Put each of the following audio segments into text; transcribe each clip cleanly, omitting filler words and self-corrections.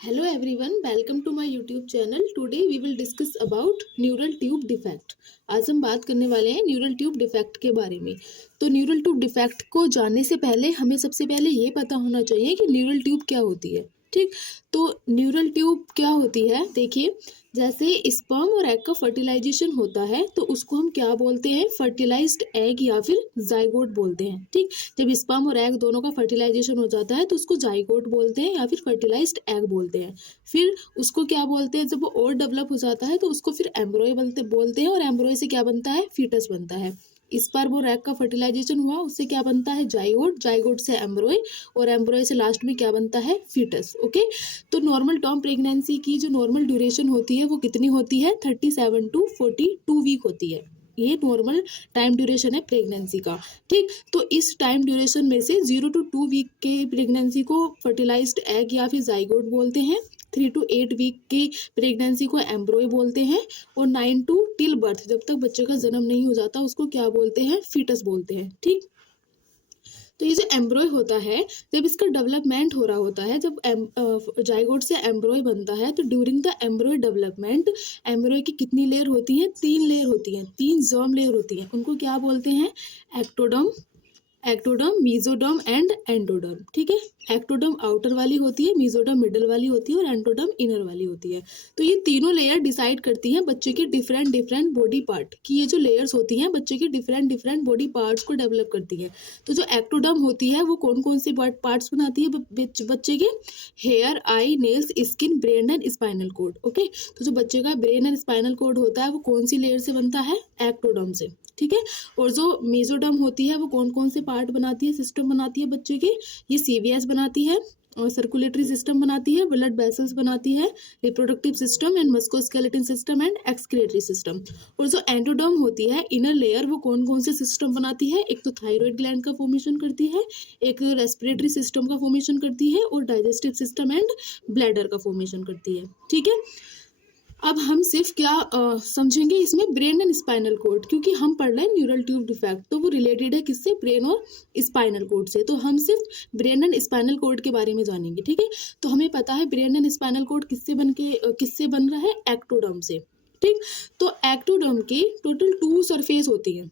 Hello everyone, welcome to my YouTube channel. Today we will discuss about neural tube defect. आज हम बात करने वाले हैं न्यूरल ट्यूब डिफेक्ट के बारे में। तो न्यूरल ट्यूब डिफेक्ट को जानने से पहले हमें सबसे पहले ये पता होना चाहिए कि न्यूरल ट्यूब क्या होती है। ठीक, तो न्यूरल ट्यूब क्या होती है, देखिए जैसे स्पर्म और एग का फर्टिलाइजेशन होता है तो उसको हम क्या बोलते हैं, फर्टिलाइज्ड एग या फिर जाइगोट बोलते हैं। ठीक, जब स्पर्म और एग दोनों का फर्टिलाइजेशन हो जाता है तो उसको जाइगोट बोलते हैं या फिर फर्टिलाइज्ड एग बोलते हैं। फिर उसको क्या बोलते हैं, जब वो और डेवलप हो जाता है तो उसको फिर एम्ब्रॉय बोलते हैं और एम्ब्रॉय से क्या बनता है, फीटस बनता है। स्पर्म और एग का फर्टिलाइजेशन हुआ, उससे क्या बनता है, जाइगोट, जाइगोट से एम्ब्रॉय और एम्ब्रॉय से लास्ट में क्या बनता है, फीटस। ओके, तो नॉर्मल टर्म प्रेगनेंसी की जो नॉर्मल ड्यूरेशन होती है वो कितनी होती है, 37 to 42 वीक होती है। ये नॉर्मल टाइम ड्यूरेशन है प्रेगनेंसी का। ठीक, तो इस टाइम ड्यूरेशन में से 0 to 2 वीक के प्रेगनेंसी को फर्टिलाइज्ड एग या फिर जाइगोट बोलते हैं, 3 to 8 वीक की प्रेगनेंसी को एम्ब्रॉय बोलते हैं और 9 to टिल बर्थ, जब तक बच्चे का जन्म नहीं हो जाता उसको क्या बोलते हैं, फीटस बोलते हैं। ठीक, तो ये जो एम्ब्रॉय होता है, जब इसका डेवलपमेंट हो रहा होता है, जब जाइगोट से एम्ब्रॉय बनता है तो ड्यूरिंग द एम्ब्रॉय डेवलपमेंट एम्ब्रॉय की कितनी लेयर होती है, 3 लेयर होती हैं, 3 जर्म लेयर होती हैं। उनको क्या बोलते हैं, एक्टोडर्म, मीजोडर्म एंड एंडोडर्म। ठीक है, एक्टोडर्म आउटर वाली होती है, मीजोडर्म मिडल वाली होती है और एंडोडर्म इनर वाली होती है। तो ये तीनों लेयर डिसाइड करती हैं बच्चे के डिफरेंट बॉडी पार्ट की। ये जो लेयर्स होती हैं बच्चे के डिफरेंट बॉडी पार्ट्स को डेवलप करती है। तो जो एक्टोडर्म होती है वो कौन कौन सी पार्ट्स बनाती है बच्चे के, hair, eye, nails, skin, brain and spinal cord. Okay, तो जो बच्चे का ब्रेन एंड स्पाइनल कोड होता है वो कौन सी लेयर से बनता है, एक्टोडर्म से। ठीक है, और जो मेसोडर्म होती है वो कौन कौन से पार्ट बनाती है, सिस्टम बनाती है बच्चे के, ये सीवीएस बनाती है और सर्कुलेटरी सिस्टम बनाती है, ब्लड वेसल्स बनाती है, reproductive system and musculoskeleton system and excretory system. और जो एंडोडर्म होती है, इनर लेयर, वो कौन कौन से सिस्टम बनाती है, एक तो थायराइड ग्लैंड का फॉर्मेशन करती है, एक रेस्पिरेटरी सिस्टम का फॉर्मेशन करती है और डाइजेस्टिव सिस्टम एंड ब्लैडर का फॉर्मेशन करती है। ठीक है, अब हम सिर्फ क्या समझेंगे इसमें, ब्रेन एंड स्पाइनल कोड, क्योंकि हम पढ़ रहे हैं न्यूरल ट्यूब डिफेक्ट तो वो रिलेटेड है किससे, ब्रेन और स्पाइनल कोड से। तो हम सिर्फ ब्रेन एंड स्पाइनल कोड के बारे में जानेंगे। ठीक है, तो हमें पता है ब्रेन एंड स्पाइनल कोड किससे बन रहा है, एक्टोडर्म से। ठीक, तो एक्टोडर्म की टोटल 2 सरफेस होती है।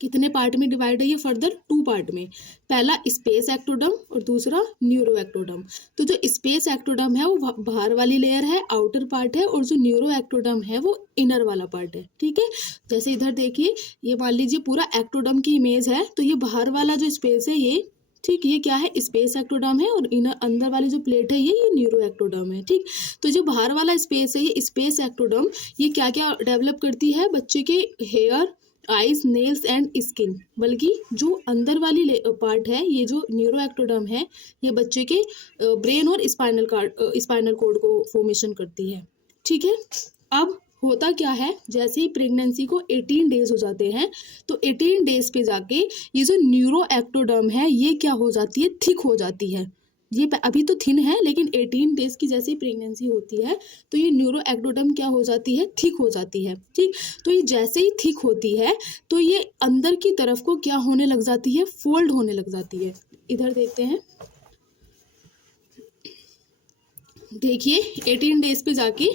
कितने पार्ट में डिवाइड है ये, फर्दर 2 पार्ट में। पहला स्पेस एक्टोडर्म और दूसरा न्यूरो एक्टोडर्म। तो जो स्पेस एक्टोडर्म है वो बाहर वाली लेयर है, आउटर पार्ट है, और जो न्यूरो एक्टोडर्म है वो इनर वाला पार्ट है। ठीक है, जैसे इधर देखिए, ये मान लीजिए पूरा एक्टोडर्म की इमेज है, तो ये बाहर वाला जो स्पेस है ये, ठीक, ये क्या है, स्पेस एक्टोडर्म है, और इनर अंदर वाली जो प्लेट है ये न्यूरो एक्टोडर्म है। ठीक, तो जो बाहर वाला स्पेस है ये स्पेस एक्टोडर्म, ये क्या क्या डेवलप करती है, बच्चे के hair, eyes, nails and skin. बल्कि जो अंदर वाली पार्ट है, ये जो न्यूरो एक्टोडर्म है, ये बच्चे के ब्रेन और स्पाइनल कोड को फॉर्मेशन करती है। ठीक है, अब होता क्या है, जैसे ही प्रेगनेंसी को 18 डेज हो जाते हैं तो 18 डेज पे जाके ये जो न्यूरो एक्टोडर्म है ये क्या हो जाती है, थिक हो जाती है। ये अभी तो थिन है, लेकिन 18 डेज की जैसे ही प्रेगनेंसी होती है तो ये न्यूरो एक्टोडर्म क्या हो जाती है, थिक हो जाती है। ठीक, तो ये जैसे ही थिक होती है तो ये अंदर की तरफ को क्या होने लग जाती है, फोल्ड होने लग जाती है। इधर देखते हैं, देखिए 18 डेज पे जाके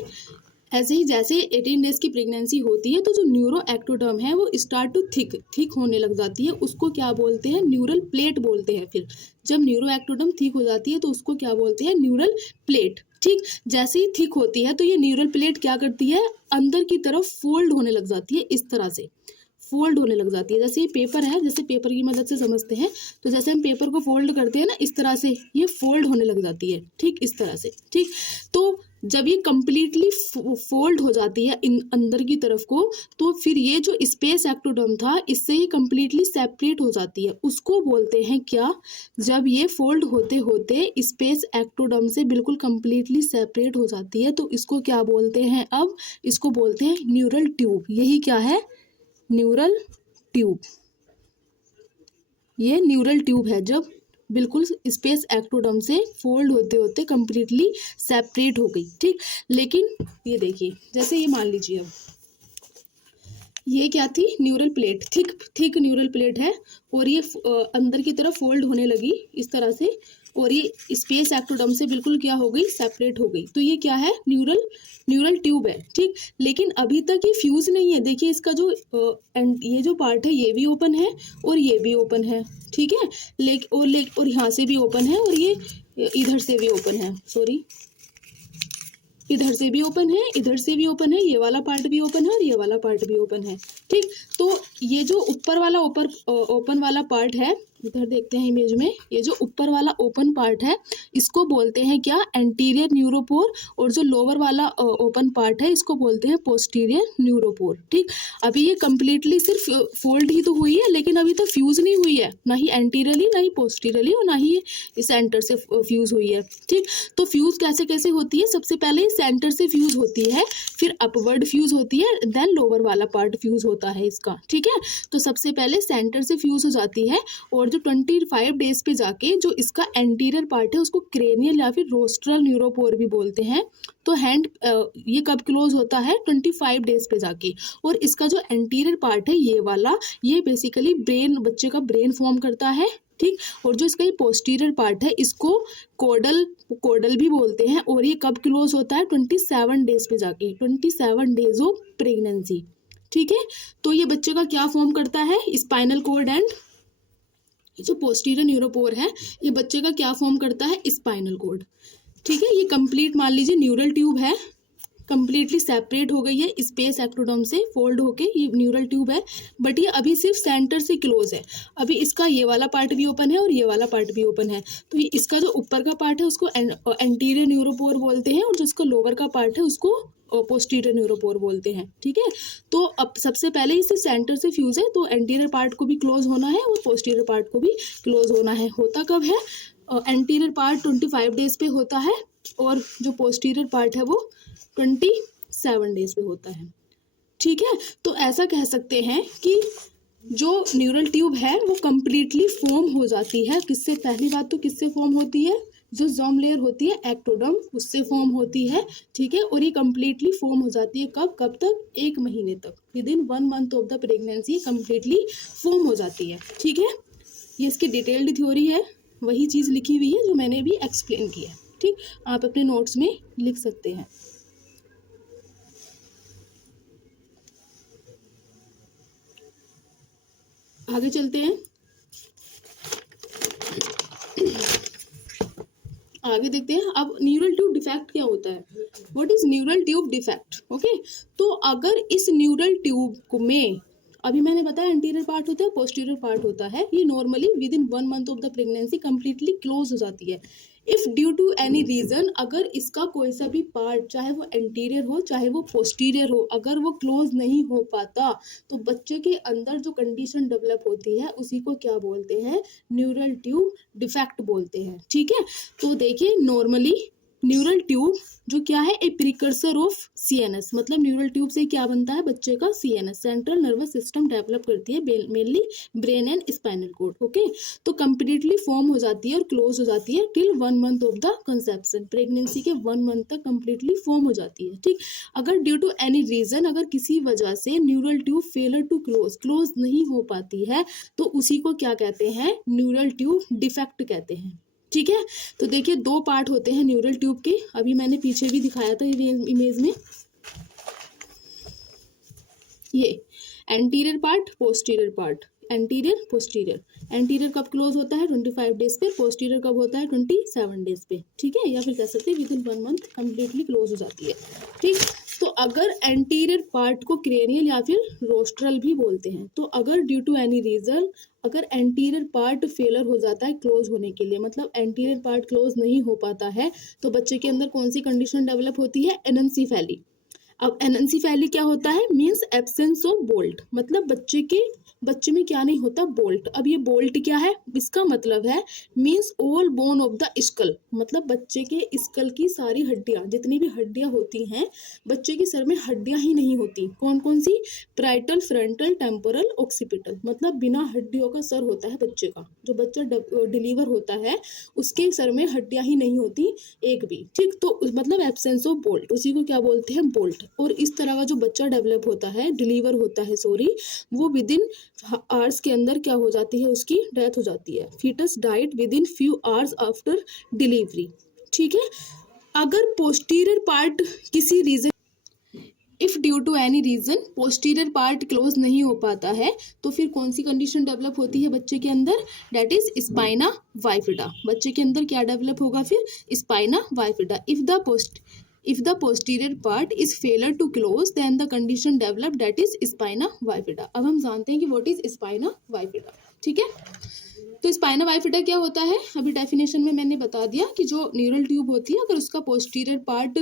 ऐसे ही जैसे 18 डेज की प्रेगनेंसी होती है तो जो न्यूरो एक्टोडर्म है वो स्टार्ट टू थिक होने लग जाती है। उसको क्या बोलते हैं, न्यूरल प्लेट बोलते हैं। फिर जब न्यूरो एक्टोडर्म थिक हो जाती है तो उसको क्या बोलते हैं, न्यूरल प्लेट। ठीक, जैसे ही थिक होती है तो ये न्यूरल प्लेट क्या करती है, अंदर की तरफ फोल्ड होने लग जाती है, इस तरह से फोल्ड होने लग जाती है। जैसे ये पेपर है, जैसे पेपर की मदद से समझते हैं, तो जैसे हम पेपर को फोल्ड करते हैं ना, इस तरह से ये फोल्ड होने लग जाती है। ठीक, इस तरह से। ठीक, तो जब ये कंप्लीटली फोल्ड हो जाती है इन अंदर की तरफ को, तो फिर ये जो स्पेस एक्टोडर्म था इससे ये कंप्लीटली सेपरेट हो जाती है। उसको बोलते हैं क्या, जब ये फोल्ड होते होते स्पेस एक्टोडर्म से बिल्कुल कंप्लीटली सेपरेट हो जाती है तो इसको क्या बोलते हैं, अब इसको बोलते हैं न्यूरल ट्यूब। यही क्या है, न्यूरल ट्यूब। ये न्यूरल ट्यूब है जब बिल्कुल स्पेस एक्टोडर्म से फोल्ड होते होते कंप्लीटली सेपरेट हो गई। ठीक, लेकिन ये देखिए, जैसे ये मान लीजिए, अब ये क्या थी, neural plate, thick neural plate है और ये अंदर की तरफ फोल्ड होने लगी इस तरह से, और ये स्पेस एक्टोडर्म से बिल्कुल क्या हो गई, सेपरेट हो गई। तो ये क्या है, न्यूरल ट्यूब है, ठीक। लेकिन अभी तक ये फ्यूज नहीं है। देखिए इसका जो ये जो पार्ट है ये भी ओपन है और ये भी ओपन है, ठीक है। और यहाँ से भी ओपन है और ये इधर से भी ओपन है, सॉरी, इधर से भी ओपन है, इधर से भी ओपन है, ये वाला पार्ट भी ओपन है और ये वाला पार्ट भी ओपन है, ठीक। तो ये जो ऊपर वाला ओपन वाला पार्ट है, इधर देखते हैं इमेज में, ये जो ऊपर वाला ओपन पार्ट है इसको बोलते हैं क्या, एंटीरियर न्यूरोपोर। और जो लोअर वाला ओपन पार्ट है इसको बोलते हैं पोस्टीरियर न्यूरोपोर, ठीक। अभी ये कंप्लीटली सिर्फ फोल्ड ही तो हुई है, लेकिन अभी तक फ्यूज नहीं हुई है, ना ही एंटीरियरली ना ही पोस्टीरियरली और ना ही ये सेंटर से फ्यूज हुई है, ठीक। तो फ्यूज कैसे कैसे होती है, सबसे पहले सेंटर से फ्यूज होती है, फिर अपवर्ड फ्यूज होती है, देन लोअर वाला पार्ट फ्यूज होता है इसका, ठीक है। तो सबसे पहले सेंटर से फ्यूज हो जाती है और जो 25 डेज पे जाके जो इसका एंटीरियर पार्ट है उसको क्रेनियल या फिर रोस्ट्रल न्यूरोपोर भी बोलते हैं। तो हैंड ये कब क्लोज होता है, 25 डेज पे जाके। और इसका जो एंटीरियर पार्ट है ये वाला, ये बेसिकली बच्चे का ब्रेन फॉर्म करता है, ठीक। और जो इसका ये पोस्टीरियर पार्ट है इसको कोडल भी बोलते हैं। और ये कब क्लोज होता है, 27 डेज पे जाके, 27 डेज ऑफ प्रेगनेंसी, ठीक है। तो ये बच्चे का क्या फॉर्म करता है, स्पाइनल कॉर्ड एंड जो पोस्टीरियर न्यूरोपोर है ये बच्चे का क्या फॉर्म करता है, स्पाइनल कॉर्ड, ठीक है। ये कंप्लीट मान लीजिए न्यूरल ट्यूब है, कंप्लीटली सेपरेट हो गई है स्पेस एक्टोडर्म से, फोल्ड होके ये न्यूरल ट्यूब है। बट ये अभी सिर्फ सेंटर से क्लोज है, अभी इसका ये वाला पार्ट भी ओपन है और ये वाला पार्ट भी ओपन है। तो ये इसका जो ऊपर का पार्ट है उसको एंटीरियर न्यूरोपोर बोलते हैं और जो इसका लोअर का पार्ट है उसको पोस्टीरियर न्यूरोपोर बोलते हैं, ठीक है। तो अब सबसे पहले इसे सेंटर से फ्यूज है, तो एंटीरियर पार्ट को भी क्लोज होना है और पोस्टीरियर पार्ट को भी क्लोज होना है। होता कब है, एंटीरियर पार्ट 25 डेज पे होता है और जो पोस्टीरियर पार्ट है वो 27 डेज पे होता है, ठीक है। तो ऐसा कह सकते हैं कि जो न्यूरल ट्यूब है वो कंप्लीटली फॉर्म हो जाती है, किससे, पहली बात तो किससे फॉर्म होती है, जो जॉम लेयर होती है एक्टोडर्म उससे फॉर्म होती है, ठीक है। और ये कंप्लीटली फॉर्म हो जाती है कब तक, 1 महीने तक, within 1 month of the pregnancy completely form हो जाती है, ठीक है। ये इसकी डिटेल्ड थ्योरी है, वही चीज़ लिखी हुई है जो मैंने भी एक्सप्लेन की है, ठीक। आप अपने नोट्स में लिख सकते हैं। आगे चलते हैं, आगे देखते हैं। अब न्यूरल ट्यूब डिफेक्ट क्या होता है, what is neural tube defect, okay. तो अगर इस न्यूरल ट्यूब में, अभी मैंने बताया एंटीरियर पार्ट होता है, पोस्टीरियर पार्ट होता है, ये normally within 1 month of the pregnancy completely close हो जाती है। If due to any reason, अगर इसका कोई सा भी पार्ट, चाहे वो एंटीरियर हो चाहे वो पोस्टीरियर हो, अगर वो क्लोज नहीं हो पाता तो बच्चे के अंदर जो कंडीशन डेवलप होती है उसी को क्या बोलते हैं, न्यूरल ट्यूब डिफेक्ट बोलते हैं, ठीक है। तो देखिए नॉर्मली न्यूरल ट्यूब जो क्या है, ए प्रिकर्सर ऑफ सीएनएस, मतलब न्यूरल ट्यूब से क्या बनता है, बच्चे का CNS, central nervous system develop करती है, mainly brain and spinal cord, okay. तो कंप्लीटली फॉर्म हो जाती है और क्लोज हो जाती है till 1 month of the conception, pregnancy के 1 मंथ तक कंप्लीटली फॉर्म हो जाती है, ठीक। अगर ड्यू टू एनी रीजन, अगर किसी वजह से neural tube failure to close नहीं हो पाती है तो उसी को क्या कहते हैं, न्यूरल ट्यूब डिफेक्ट कहते हैं, ठीक है। तो देखिए 2 पार्ट होते हैं न्यूरल ट्यूब के, अभी मैंने पीछे भी दिखाया था इमेज में, ये anterior part, posterior part, anterior posterior. Anterior कब क्लोज होता है, 25 डेज पे, पोस्टीरियर कब होता है, 27 डेज पे, ठीक है। या फिर कह सकते हैं with in 1 month completely close हो जाती है, ठीक। तो अगर एंटीरियर पार्ट को क्रेनियल या फिर रोस्ट्रल भी बोलते हैं, तो अगर ड्यू टू एनी रीजन, अगर एंटीरियर पार्ट फेलर हो जाता है क्लोज होने के लिए, मतलब एंटीरियर पार्ट क्लोज नहीं हो पाता है, तो बच्चे के अंदर कौन सी कंडीशन डेवलप होती है, एनेंसीफेली। अब एनेंसीफेली क्या होता है, मीन्स एब्सेंस ऑफ बोल्ट, मतलब बच्चे में क्या नहीं होता, बोल्ट। अब ये बोल्ट क्या है, इसका मतलब है means all bone of the skull, मतलब बच्चे के स्कल की सारी हड्डियां, जितनी भी हड्डियां होती हैं, बच्चे के सर में हड्डियां ही नहीं होती। कौन कौन सी, प्राइटल, फ्रंटल, टेम्पोरल, ऑक्सीपिटल, मतलब बिना हड्डियों का सर होता है बच्चे का। जो बच्चा डिलीवर होता है उसके सर में हड्डियां ही नहीं होती एक भी, ठीक। तो मतलब एब्सेंस ऑफ बोल्ट, उसी को क्या बोलते हैं, बोल्ट। और इस तरह का जो बच्चा डेवलप होता है, डिलीवर होता है सॉरी, वो विद इन आवर्स के अंदर क्या हो जाती है, उसकी डेथ हो जाती है। Foetus died within few hours after delivery. ठीक है, अगर पोस्टीरियर पार्ट किसी reason, if due to any reason posterior part close नहीं हो पाता है, तो फिर कौन सी कंडीशन डेवलप होती है बच्चे के अंदर, डेट इज स्पाइना वाइफिडा। बच्चे के अंदर क्या डेवलप होगा फिर, spina bifida. If the posterior part is failure to close then the condition develop that is spina bifida। अब हम जानते हैं कि what is spina bifida। ठीक है, तो स्पाइना बाइफिडा क्या होता है, अभी डेफिनेशन में मैंने बता दिया कि जो न्यूरल ट्यूब होती है, अगर उसका posterior part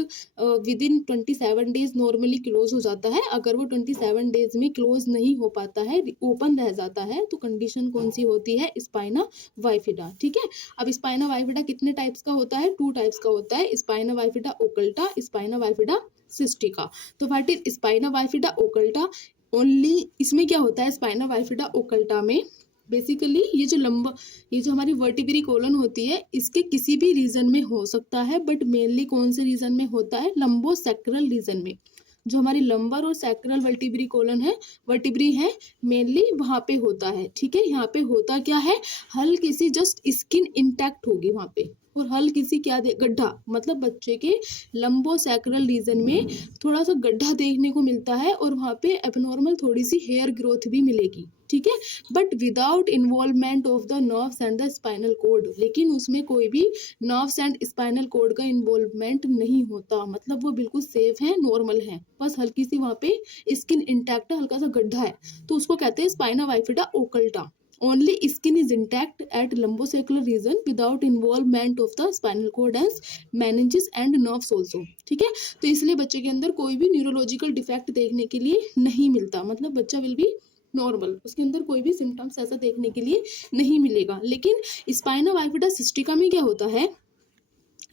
with in 27 days normally close हो जाता है, अगर वो 27 डेज में क्लोज नहीं हो पाता है, ओपन रह जाता है, तो कंडीशन कौन सी होती है, स्पाइना बाइफिडा। ठीक है, अब स्पाइना बाइफिडा कितने टाइप्स का होता है, 2 टाइप्स का होता है, spina bifida occulta, spina bifida cystica. तो what is spina bifida occulta, only इसमें क्या होता है, स्पाइना बाइफिडा ओकल्टा में बेसिकली ये जो हमारी वर्टिब्री कॉलन होती है, इसके किसी भी रीजन में हो सकता है, बट मेनली कौन से रीजन में होता है, लंबोसेक्रल रीजन में। जो हमारी लंबर और सैक्रल वर्टिब्री कॉलन है, वर्टिब्री है, मेनली वहां पे होता है। ठीक है, यहाँ पे होता क्या है, हल्की सी जस्ट स्किन इंटैक्ट होगी वहां पे, और हल्की सी क्या गड्ढा, मतलब बच्चे के लंबोसेक्रल रीजन में थोड़ा सा गड्ढा देखने को मिलता है, और वहां पे एबनॉर्मल थोड़ी सी हेयर ग्रोथ भी मिलेगी। ठीक है, but without involvement of the nerves and the spinal cord, लेकिन उसमें कोई भी नर्व्स एंड स्पाइनल कोड का इन्वॉल्वमेंट नहीं होता, मतलब वो बिल्कुल सेफ है, नॉर्मल है, बस हल्की सी वहां पे स्किन इंटैक्ट है, हल्का सा गड्ढा है, तो उसको कहते हैं spina bifida occulta. Only skin is intact at lumbosacral region without involvement of the spinal cord and meninges and nerves also। ठीक है, तो इसलिए बच्चे के अंदर कोई भी न्यूरोलॉजिकल डिफेक्ट देखने के लिए नहीं मिलता, मतलब बच्चा विल बी नॉर्मल, उसके अंदर कोई भी सिम्टम्स ऐसा देखने के लिए नहीं मिलेगा। लेकिन स्पाइना बाइफिडा सिस्टिका में क्या होता है,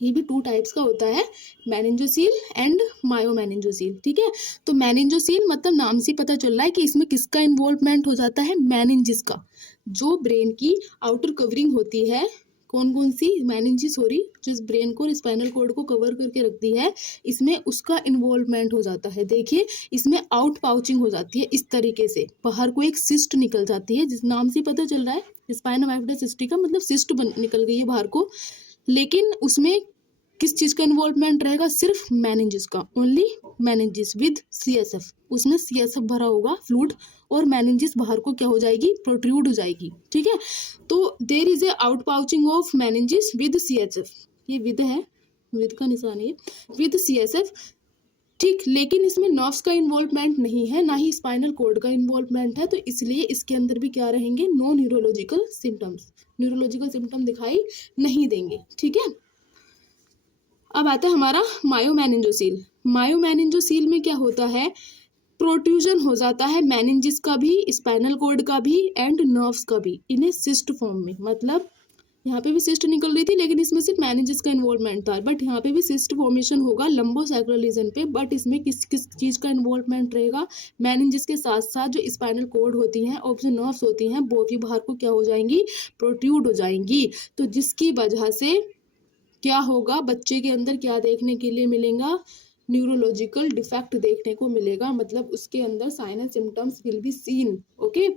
ये भी 2 टाइप्स का होता है, मेनिंजोसील एंड मायोमेनिंजोसील। ठीक है, तो मेनिंजोसील मतलब नाम से पता चल रहा है कि इसमें किसका इन्वॉल्वमेंट हो जाता है, मेनिंजिस का, जो ब्रेन की आउटर कवरिंग होती है, कौन सी मेनिंजिस सॉरी, जिस ब्रेन को और स्पाइनल कोड को कवर करके रखती है, इसमें उसका इन्वॉल्वमेंट हो जाता है। देखिए, इसमें आउट पाउचिंग हो जाती है, इस तरीके से बाहर को एक सिस्ट निकल जाती है, जिस नाम से पता चल रहा है स्पाइना बाइफिडा सिस्टिका, मतलब सिस्ट निकल गई है बाहर को, लेकिन उसमें किस चीज का इन्वॉल्वमेंट रहेगा, सिर्फ मेनिंजिस का, ओनली मेनिंजिस विद सीएसएफ, उसमें सीएसएफ भरा होगा फ्लूइड, और मेनिंजिस बाहर को क्या हो जाएगी, प्रोट्रूड हो जाएगी। ठीक है, तो there is a outpouching of meninges with CSF, ये विद है, विद का निशान है, विद सीएसएफ। ठीक, लेकिन इसमें नर्व्स का इन्वॉल्वमेंट नहीं है, ना ही स्पाइनल कोड का इन्वॉल्वमेंट है, तो इसलिए इसके अंदर भी क्या रहेंगे, no neurological symptoms, neurological symptom दिखाई नहीं देंगे। ठीक है, अब आता है हमारा मायोमेनिंजोसील। मायोमेनिंजोसील में क्या होता है, प्रोट्रूजन हो जाता है मेनिंजिस का भी, स्पाइनल कोड का भी एंड नर्व्स का भी, इन्हें सिस्ट फॉर्म में, मतलब यहाँ पे भी सिस्ट निकल रही थी, लेकिन इसमें सिर्फ मेनिंजिस का इन्वॉल्वमेंट था, बट यहाँ पे भी सिस्ट फॉर्मेशन होगा लंबोसेक्रल रीजन पे, बट इसमें किस किस चीज का इन्वॉल्वमेंट रहेगा, मेनिंजिस के साथ साथ जो स्पाइनल कोड होती हैं और जो नर्व्स होती हैं, वो भी बाहर को क्या हो जाएंगी, प्रोट्रूड हो जाएंगी, तो जिसकी वजह से क्या होगा, बच्चे के अंदर क्या देखने के लिए मिलेगा, न्यूरोलॉजिकल डिफेक्ट देखने को मिलेगा, मतलब उसके अंदर sign and symptoms will be seen. Okay,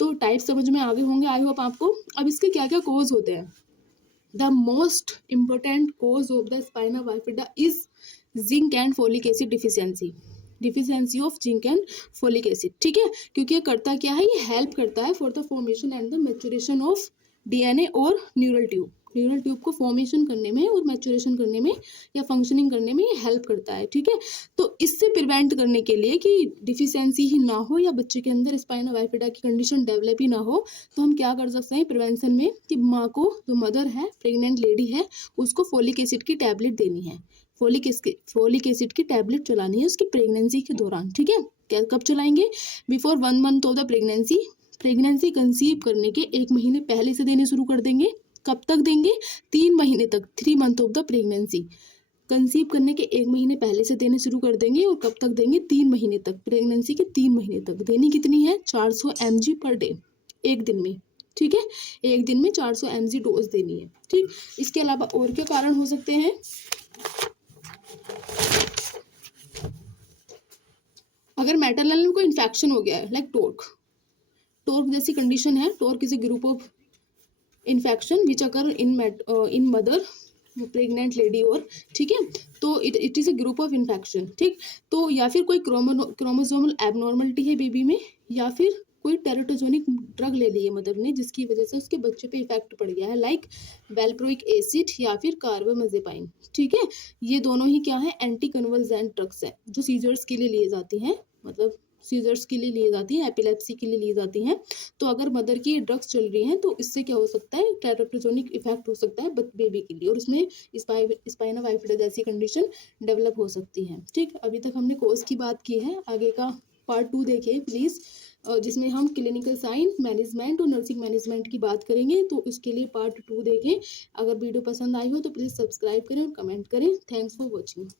तो टाइप समझ में आगे होंगे, आई होप आपको। अब इसके क्या क्या कोज होते हैं, the most important cause of the spina bifida is zinc and folic acid deficiency of zinc and folic acid. ठीक है, क्योंकि ये करता क्या है, ये हेल्प करता है for the formation and the maturation of DNA और न्यूरल ट्यूब को फॉर्मेशन करने में और मैच्योरेशन करने में या फंक्शनिंग करने में ये हेल्प करता है। ठीक है, तो इससे प्रिवेंट करने के लिए कि डिफिशियंसी ही ना हो या बच्चे के अंदर स्पाइना बाइफिडा की कंडीशन डेवलप ही ना हो, तो हम क्या कर सकते हैं प्रिवेंशन में, कि माँ को, जो मदर है, प्रेग्नेंट लेडी है, उसको फोलिक एसिड की टैबलेट देनी है, फोलिक एसिड की टैबलेट चलानी है उसकी प्रेगनेंसी के दौरान। ठीक है, क्या कब चलाएंगे, before 1 month of the pregnancy conceive करने के 1 महीने पहले से देने शुरू कर देंगे। कब तक देंगे, 3 महीने तक, 3 month of the pregnancy, conceive करने के 1 महीने पहले से देने शुरू कर देंगे, और कब तक देंगे, 3 महीने तक, प्रेगनेंसी के 3 महीने तक। देनी कितनी है, 400 mg पर डे, एक दिन में। ठीक है, एक दिन में 400 mg डोज देनी है। ठीक, इसके अलावा और क्या कारण हो सकते हैं, अगर मैटरनल में कोई इन्फेक्शन हो गया है, लाइक टोर्क जैसी कंडीशन है, torque is a group of infection which occur in mother pregnant lady, और ठीक है, तो it is a group of infection, ठीक। तो या फिर कोई क्रोमोसोमल एबनॉर्मलिटी है बेबी में, या फिर कोई टेराटोजोनिक ड्रग ले ली है मदर ने जिसकी वजह से उसके बच्चे पे इफेक्ट पड़ गया है, लाइक वेल्प्रोइक एसिड या फिर कार्बामेजेपाइन, ठीक है। ये दोनों ही क्या है, एंटी कन्वल्जेंट ड्रग्स है जो सीजर्स के लिए लिए जाती हैं, मतलब सीजर्स के लिए लिए जाती हैं, एपिलेप्सी के लिए ली जाती हैं। तो अगर मदर की ड्रग्स चल रही हैं तो इससे क्या हो सकता है, टेराटोजोनिक इफेक्ट हो सकता है बेबी के लिए, और उसमें स्पाइना बाइफिडा जैसी कंडीशन डेवलप हो सकती है, ठीक। अभी तक हमने कोर्स की बात की है, आगे का पार्ट 2 देखिए प्लीज़, जिसमें हम क्लिनिकल साइंस मैनेजमेंट और नर्सिंग मैनेजमेंट की बात करेंगे, तो उसके लिए पार्ट 2 देखें। अगर वीडियो पसंद आई हो तो प्लीज़ सब्सक्राइब करें और कमेंट करें। Thanks for watching.